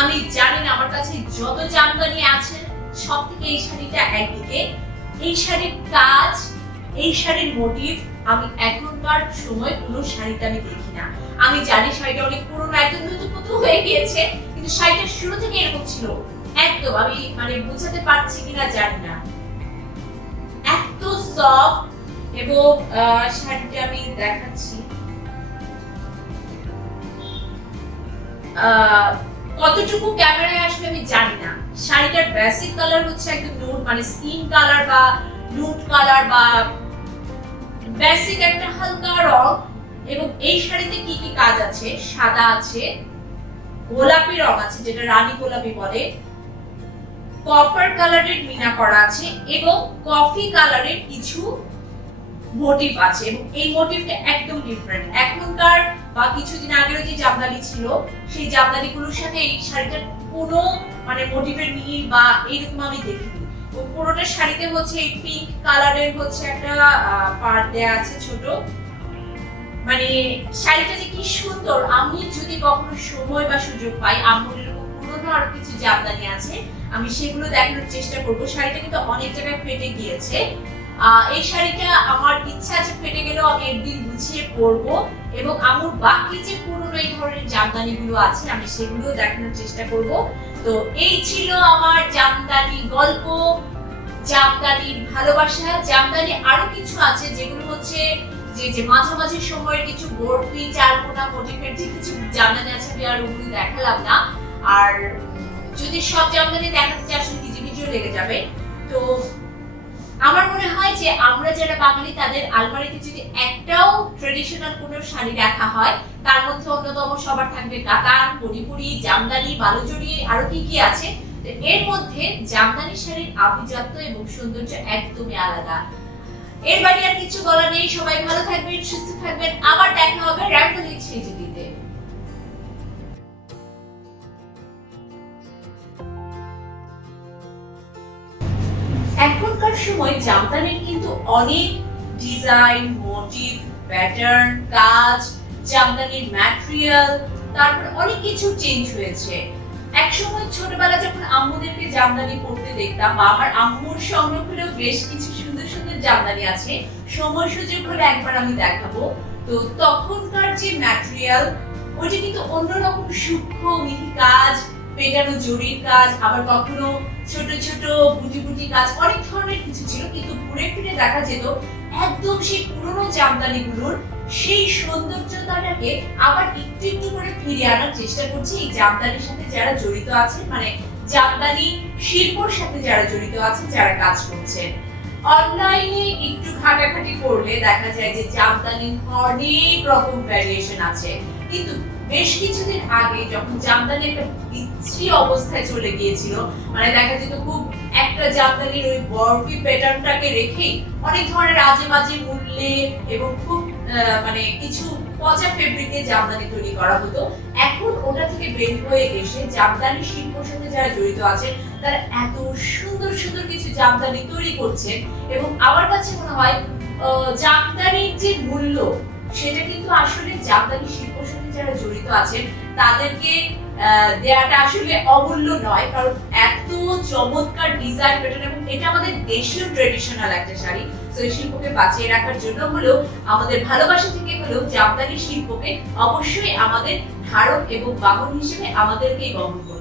আমি জানি না, আমার কাছে যত জামদানি আছে সব থেকে এই শাড়িটা একদিকে। এই শাড়ির কাজ, এই শাড়ির মোটিভ আমি এখনকার সময় কোনো শাড়িতে আমি দেখি না। আমি জানি শাড়িটা অনেক পুরনো, একদম নতুন হয়ে গিয়েছে, কিন্তু শাড়িটা শুরু থেকে এরকম ছিল একদম। আমি মানে বুঝাতে পারছি কিনা জানি না, এত সফট। এবং শাড়িটা আমি দেখাচ্ছি, কতটুকু ক্যামেরায় আসবে আমি জানি না। শাড়িটার বেসিক কালার হচ্ছে একদম নুড, মানে স্কিন কালার বা নুড কালার বা বেসিক একটা হালকা রং। এবং এই শাড়িতে কি কি কাজ আছে? সাদা আছে, গোলাপি রং আছে যেটা রানী গোলাপি বলে, কপার কালারের মিনা করা আছে এবং কফি কালারের কিছু মোটিভ আছে। এবং এই মোটিভটা একদম ডিফারেন্ট। এখনকার বা কিছুদিন আগের যে জামদানি ছিল, সেই জামদানিগুলোর সাথে এই শাড়িটার কোনো মানে মোটিভের মিল বা এইরকম আমি দেখিনি। পুরোটা শাড়িতে হচ্ছে এই পিঙ্ক কালারের হচ্ছে একটা পাড় দেয়া আছে ছোট, মানে শাড়িটা যে কি সুন্দর। আমি যদি কখনো সময় বা সুযোগ পাই, আম্মুর এরকম পুরনো আরো কিছু জামদানি আছে, আমি সেগুলো দেখানোর চেষ্টা করব। শাড়িটা কিন্তু অনেক জায়গায় ফেটে গিয়েছে। এই শাড়িটা আমার ইচ্ছা আছে ফেটে গেলেও আমি একদিন গুছিয়ে পরবো, এবং আম্মুর বাকি যে পুরনো এই ধরনের জামদানি গুলো আছে আমি সেগুলো দেখানোর চেষ্টা করব। তো এই ছিল আমার জামদানি গল্প, জামদানির ভালোবাসা। জামদানি আরো কিছু আছে যেগুলো হচ্ছে যে মাঝামাঝি সময়ের কিছু বরফি, চারকোনা মোটিফের যে কিছু জামদানি আছে, আমি আর ওগুলো দেখালাম না। আর যদি সব জামদানি দেখাতে চাই আসলে ভিডিও লেগে যাবে। তো আমার মনে হয় যে আমরা যারা বাঙালি তাদের আলমারিতে যদি একটাও ট্রেডিশনাল কোনো শাড়ি রাখা হয়, তার মধ্যে অন্যতম সবার থাকবে কাতান, পরিপুরি, জামদানি, বালুচরি, আরো কি কি আছে। তো এর মধ্যে জামদানি শাড়ির আভিজাত্য এবং সৌন্দর্য একদমই আলাদা। এর বাইরে আর কিছু বলা নেই। সবাই ভালো থাকবেন, সুস্থ থাকবেন। আবার দেখা হবে র্যাম্পলিং সেজুদিতে। এখনকার সময় জামদানির কিন্তু অনেক ডিজাইন, মোটিভ, প্যাটার্ন, কাজ, জামদানির ম্যাটেরিয়াল, তারপর অনেক কিছু চেঞ্জ হয়েছে। একসময় ছোটবেলা যখন আম্মুদেরকে জামদানি পরতে দেখতাম, বা আমার আম্মুর সংরক্ষণেও বেশ কিছু সুন্দর সুন্দর জামদানি আছে, সময় সুযোগ হলে একবার আমি দেখাবো। তো তখনকার যে ম্যাটেরিয়াল, ওইটা কিন্তু অন্যরকম সূক্ষ্ম মিহি কাজ, পেটানো জরির কাজ, আবার কখনো ছোট ছোট বুটি বুটি কাজ, অনেক ধরনের কিছু ছিল। কিন্তু ঘুরে ফিরে দেখা যেত একদম সেই পুরনো জামদানিগুলোর সেই সৌন্দর্যতাটাকে আবার একটু একটু করে ফিরিয়ে আনার চেষ্টা করছে এই জামদানির সাথে যারা জড়িত আছে, মানে জামদানি শিল্পর সাথে যারা জড়িত আছে, যারা কাজ করছেন। অনলাইনে একটু ঘাটাঘাটি করলে দেখা যায় যে জামদানির অনেক রকম ভ্যারিয়েশন আছে। কিন্তু বেশ কিছুদিন আগে যখন জামদানি একটা বিশ্রী অবস্থায় চলে গিয়েছিল, মানে দেখা যেত খুব একটা জামদানির ওই বরফি প্যাটার্নটাকে রেখেই অনেক ধরনের আজে বাজে মূল্যে এবং খুব মানে কিছু পচা ফেব্রিকে জামদানি তৈরি করা হতো। এখন ওটা থেকে বের হয়ে এসে জামদানি শিল্পের সাথে যারা জড়িত আছে তারা এত সুন্দর সুন্দর কিছু জামদানি তৈরি করছেন। এবং আমার কাছে মনে হয় জামদানির যে মূল্য, সেটা কিন্তু আসলে জামদানি শিল্পের সাথে যারা জড়িত আছেন তাদেরকে দেয়াটা আসলে অমূল্য নয়। কারণ এত চমৎকার ডিজাইন প্যাটার্ন, এবং এটা আমাদের দেশীয় ট্রেডিশনাল একটা শাড়ি। তো এই শিল্পকে বাঁচিয়ে রাখার জন্য হলেও, আমাদের ভালোবাসা থেকে হলেও জামদানি শিল্পকে অবশ্যই আমাদের ধারক এবং বাহন হিসেবে আমাদেরকেই বহন করতে